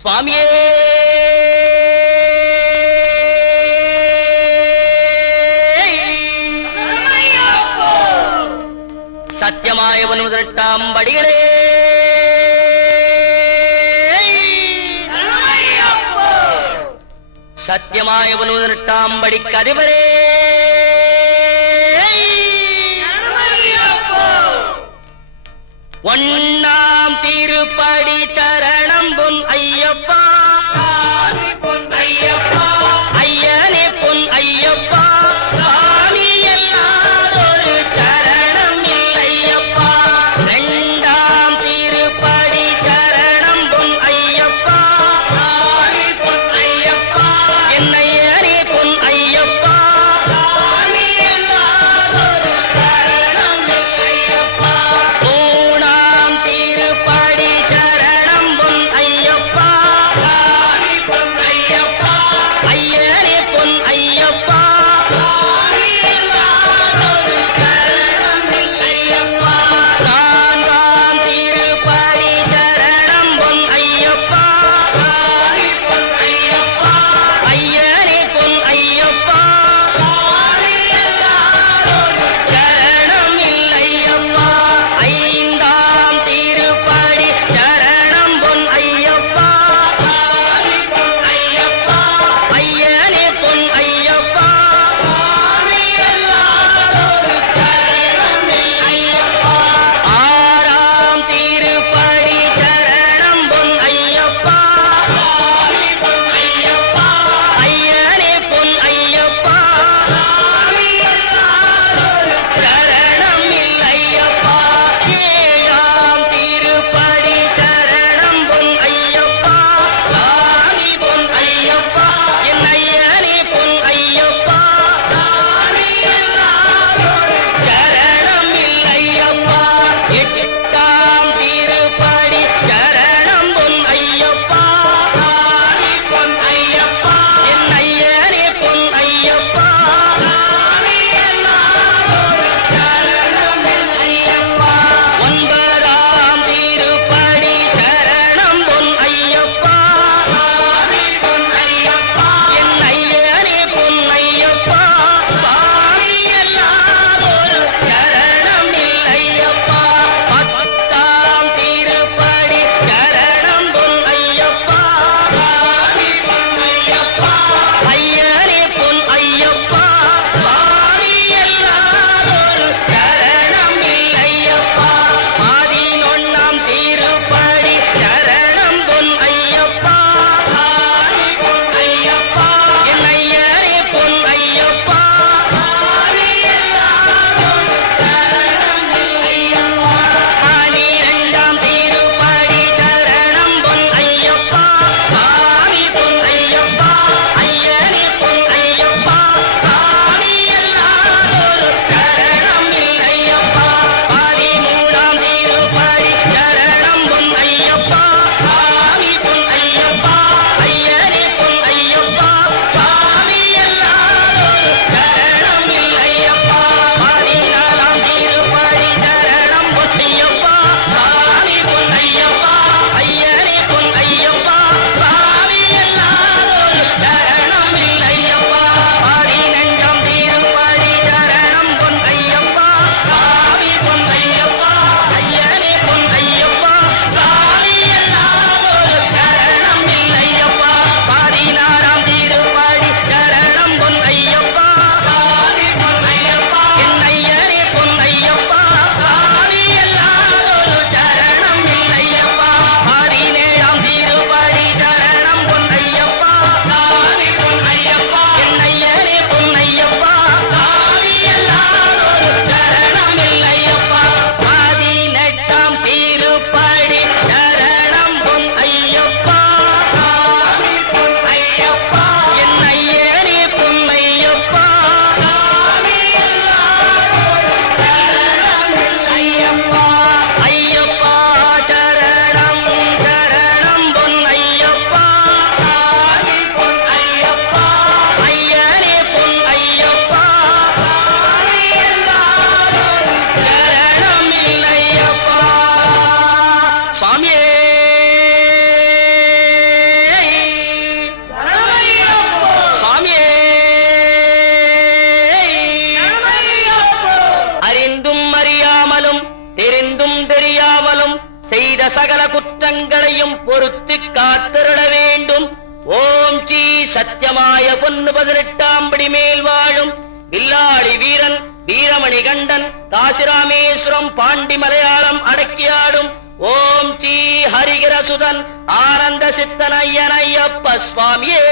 சுவாமியே சத்தியமாய முதலெட்டாம் படிகளே சத்தியமாய முதலெட்டாம் படிக்கு அதிபரே ஒன்னாம் திருப்படி சரணம் பொன் ஐயப்பா பொன் ஐயப்பா ஐயனே பொன் ஐயப்பா சாமி எல்லாதொரு சரணம் இல்லையப்பா இரண்டாம் திருப்படி சரணம் பொன் ஐயப்பா பொன் ஐயப்பா என்னையனே பொன் ஐயப்பா சாமி எல்லாதொரு சரணம் இல்லையப்பா மூணாம் திருப்படி சரணம் பொன் ஐயப்பா தெரிந்தும் தெரியாமலும் செய்த சகல குற்றங்களையும் பொறுத்து காத்திருட வேண்டும். ஓம் ஸ்ரீ சத்தியமாய பொன்னு 18ஆம் படி மேல் வாழும் வில்லாளி வீரன் வீரமணி கண்டன் காசிராமேஸ்வரம் பாண்டி மலையாளம் அடக்கியாடும் ஓம் ஸ்ரீ ஹரிகிரசுதன் ஆனந்த சித்தன் ஐயன் ஐயப்ப சுவாமியே